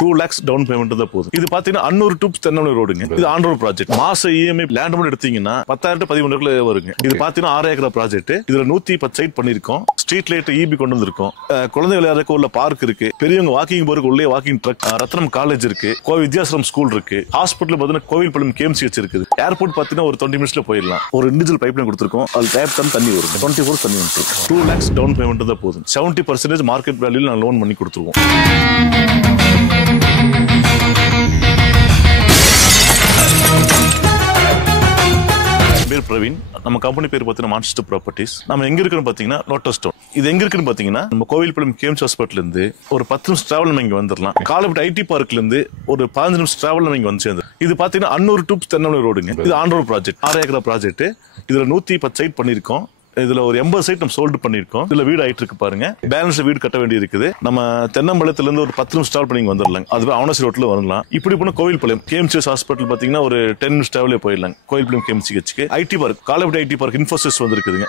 2 lakhs down payment தான் போதும். இது பாத்தீங்கன்னா அன்னூர் டு தென்னமலை ரோடுங்க. இது ஆன் ரோட் ப்ராஜெக்ட். மாச இஎம்ஐ லேண்ட் மட்டும் எடுத்தீங்கன்னா 10,000 to 13,000 வருங்க. இது பாத்தீங்கன்னா 6 ஏக்கர் ப்ராஜெக்ட். இதுல 110 சைட் பண்ணிருக்கோம். ஸ்ட்ரீட் லைட் ஈபி கொண்டு வந்திருக்கோம். குழந்தை விளையாடுறதுக்கு உள்ள பார்க் இருக்கு. பெரியவங்க வாக்கிங் போறதுக்கு உள்ளே வாக்கிங் ட்ரக், ரத்னம் காலேஜ் இருக்கு. கோவில் வித்யாசிரம் ஸ்கூல் இருக்கு. ஹாஸ்பிட்டல் பாத்தீங்கன்னா கோவில்பாளையம் கேஎம்சிஹெச் இருக்குது. ஏர்போர்ட் பாத்தீங்கன்னா ஒரு 20 மினிட்ஸ்ல போயிடலாம். ஒரு இண்டிவிஜுவல் பைப் லைன் கொடுத்திருக்கோம். அது டேப் தண்ணி வரும். 24 தண்ணி வந்துரும். 2 lakhs டவுன் பேமெண்ட் தான் போதும். 70% மார்க்கெட் வேல்யூல நான் லோன் பண்ணி கொடுத்துருவோம். பேர் பிரவீன். நம்ம கம்பெனி பேர் பார்த்தீங்கன்னா மான்செஸ்டர் ப்ராப்பர்ட்டிஸ். நம்ம எங்க இருக்குன்னு பாத்தீங்கன்னா லோட்டஸ் டவுன். இது எங்க இருக்குன்னு பாத்தீங்கன்னா நம்ம கோவில்பாளையம் கேஎம்சி ஹாஸ்பிட்டல் இருந்து ஒரு 10 நிமிஷம் டிராவல் நம்ம இங்க வந்துடலாம். காலப்பட்டு ஐடி பார்க்ல இருந்து ஒரு 15 நிமிஷம் டிராவல் நம்ம இங்க வந்து சேர்ந்து. இது பாத்தீங்கன்னா அன்னூர் டு தென்னமலை ரோடுங்க. இது on road project. 6 acre project. இதுல 110 சைட் பண்ணிருக்கோம். இதுல ஒரு 80 சைட் நம்ம சோல்டு பண்ணிருக்கோம். இதுல வீடு ஆயிட்டு இருக்கு பாருங்க. பேலன்ஸ் வீடு கட்ட வேண்டி இருக்குது. நம்ம தென்னம்பலத்துல இருந்து ஒரு 10 நிமிஷம் டிராவல் பண்ணி வந்துடலாம். அது அவனசி ரோட்ல வரலாம். இப்படி போன கோவில்பாளையம் கேஎம்சிஹெச் ஹாஸ்பிட்டல் பாத்தீங்கன்னா ஒரு 10 நிமிஷம் டிராவலே போயிடலாம். கோவில்பாளையம் கேஎம்சிஹெச்க்கு IT park, Kalapatti IT park, Infosys வந்துருக்குதுங்க.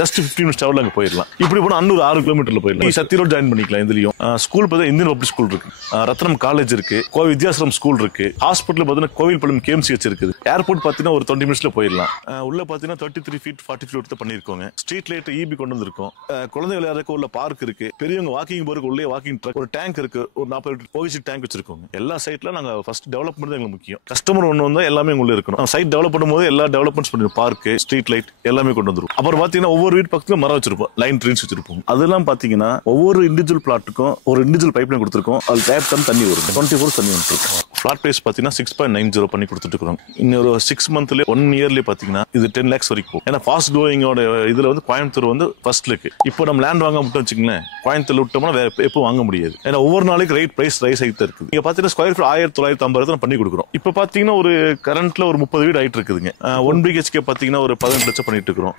ஜஸ்ட் 15 மினிட்ஸ் டிராவல் அங்க போயிடலாம். இப்படி போனா அன்னூர் 6 கிலோமீட்டர்ல போயிடலாம். சத்தி ரோட் ஜாயின் பண்ணிக்கலாம். இதுலயும் ஸ்கூல் பார்த்தா இந்தியன் பப்ளிக் ஸ்கூல் இருக்கு. ரத்னம் காலேஜ் இருக்கு. கோவில் வித்யாசிரம் ஸ்கூல் இருக்கு. ஹாஸ்பிட்டல் பாத்தீங்கன்னா கோவில்பாளையம் கேஎம்சிஹெச் இருக்குது. ஏர்போர்ட் பாத்தீங்கன்னா ஒரு 20 மினிட்ஸ்ல போயிடலாம். உள்ள பாத்தீங்கன்னா 33 feet 40 feet பண்ணிருக்கோங்க. ஸ்ட்ரீட் லைட் கொண்டு வந்திருக்கோம். குழந்தை விளையாடுறதுக்கு உள்ள பார்க் இருக்கு. பெரியவங்க வாக்கிங் போறதுக்கு உள்ளே வாக்கிங் ட்ரக், ஒரு டேங்க் இருக்கு. ஒரு 40 லிட்டர் ஓவிசி டேங்க் வச்சிருக்கோம். எல்லா சைட்ல நாங்க ஃபர்ஸ்ட் டெவலப்மெண்ட் தான் எங்களுக்கு முக்கியம். கஸ்டமர் ஒண்ணு வந்தா எல்லாமே உள்ள இருக்கணும். சைட் டெவலப் பண்ணும்போது எல்லா டெவலப்மெண்ட்ஸ் பண்ணிருப்போம். பார்க், ஸ்ட்ரீட் லைட் எல்லாமே கொண்டு வந்துரும். அப்புறம் பாத்தீங்கன்னா ஒவ்வொரு வீட்டு பக்கத்துல மரம் வச்சிருப்போம். லைன் ட்ரீஸ் வச்சிருப்போம். அதெல்லாம் பாத்தீங்கன்னா ஒவ்வொரு இண்டிவிஜுவல் பிளாட்டுக்கும் ஒரு இண்டிவிஜுவல் பைப் லைன் கொடுத்திருக்கோம். அது டேப் தண்ணி வரும். 24 தண்ணி வந்துரும். பிளாட் பிரைஸ் பாத்தீங்கன்னா 6.90 பண்ணி கொடுத்துட்டு இருக்கோம். இன்னொரு 6 மந்த்ல 1 இயர்ல பாத்தீங்கன்னா இது 10 lakhs வரைக்கும். ஏன்னா ஃபாஸ்ட் க்ரோயிங்கோட இதுல வந்து கோயம்புத்தூர் வந்து ஃபர்ஸ்ட் இருக்கு. இப்போ நம்ம லேண்ட் வாங்க மட்டும் வச்சுக்கோங்களேன், கோயம்புத்தூர்ல விட்டோம்னா எப்போ வாங்க முடியாது. ஏன்னா ஒவ்வொரு நாளைக்கு ரேட் பிரைஸ் ரைஸ் ஆகிட்டு இருக்குது. நீங்க பாத்தீங்கன்னா ஸ்கொயர் ஃபீட் 1950 பண்ணி கொடுக்குறோம். இப்போ பாத்தீங்கன்னா ஒரு கரண்ட்ல ஒரு 30 வீடு ஆயிட்டு இருக்குதுங்க. 1 BHK பாத்தீங்கன்னா ஒரு 18 லட்சம் பண்ணிட்டு இருக்கிறோம்.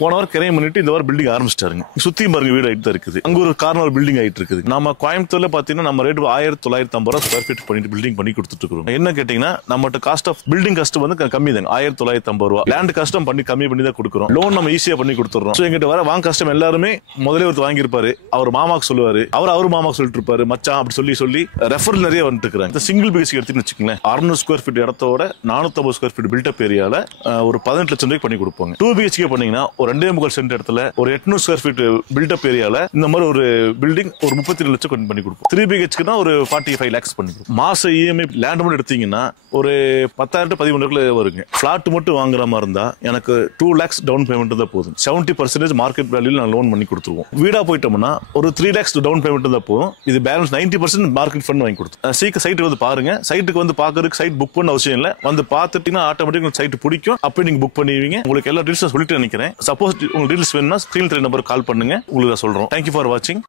போன வாரம் கிரைம் பண்ணிட்டு இந்த வாரம் பில்டிங் ஆரம்பிச்சிட்டாருங்க. சுத்தி பாருங்க வீடு ஆயிட்டு தான் இருக்குது. அங்க ஒரு கார்னர் பில்டிங் ஆயிட்டு இருக்குது. நம்ம கோயம்புத்தூர்ல பாத்தீங்கன்னா நம்ம ரேட் 1950 ஸ்கொயர் ஃபீட் பண்ணிட்டு பில்டிங் பண்ணி கொடுத்துட்டு இருக்கோம். என்ன கேட்டீங்கன்னா நம்மகிட்ட காஸ்ட் ஆஃப் பில்டிங் காஸ்ட் வந்து கம்மி தான். 1950 லேண்ட் காஸ்டும் கம்மி பண்ணி தான் கொடுக்குறோம். லோன் நம்ம ஈஸியா பண்ணி கொடுத்துறோம். எங்கிட்ட வர வாங்க கஸ்டம் எல்லாருமே முதலே ஒருத்தர் வாங்கியிருப்பாரு. அவர் மாமாக்கு சொல்லுவாரு, அவர் மாமாக்கு சொல்லிட்டு இருப்பாரு, மச்சான் அப்படி சொல்லி ரெஃபரல் நிறைய வந்துட்டு இருக்காங்க. சிங்கிள் பிஹெச்கே எடுத்துன்னு வச்சுக்கோங்களேன், 600 ஸ்கொயர் ஃபீட் இடத்தோட 450 ஸ்கொயர் ஃபீட் பில்டப் ஏரியால ஒரு 18 லட்சம் ரூபாய்க்கு பண்ணி கொடுப்பாங்க. 2 BHK பண்ணீங்கன்னா ஒரு 2.25 சென்ட் இடத்துல ஒரு 800 ஸ்கொயர் ஃபீட் பில்டப் ஏரியால இந்த மாதிரி ஒரு பில்டிங் ஒரு 32 லட்சம் பண்ணி கொடுப்போம். 3 BHK ஒரு 45 lakhs பண்ணி கொடுப்போம். மாச இஎம்ஐ லேண்ட் மட்டும் எடுத்தீங்கன்னா ஒரு 10,000 to 13,000 வருங்க. பிளாட் மட்டும் வாங்குற மாதிரி இருந்தா எனக்கு 2 lakhs டவுன் பேமெண்ட் தான் போதும். 70% மார்க்கெட் வேல்யூல நான் லோன் பண்ணி கொடுத்துருவோம். வீடா போயிட்டோம்னா ஒரு 3 lakhs டவுன் பேமெண்ட் தான் போதும். இது பேலன்ஸ் 90% மார்க்கெட் ஃபண்ட் வாங்கி கொடுத்து சீக்கிரம் சைட்டுக்கு வந்து பாருங்க. சைட்டுக்கு வந்து பாக்குறதுக்கு சைட் புக் பண்ண அவசியம் இல்லை. வந்து பார்த்துட்டீங்கன்னா ஆட்டோமேட்டிக் சைட் பிடிக்கும். அப்போ நீங்க புக் பண்ணுவீங்க. உங்களுக்கு எல்லா டீடைல்ஸ் சொல்லிட்டு நினைக்கிறேன். சப்போஸ் உங்களுக்கு டீடைல்ஸ் வேணும்னா ஸ்கிரீன் நம்பர் கால் பண்ணுங்க. உங்களுக்கு சொல்றோம். தேங்க்யூ ஃபார் வாட்சிங்.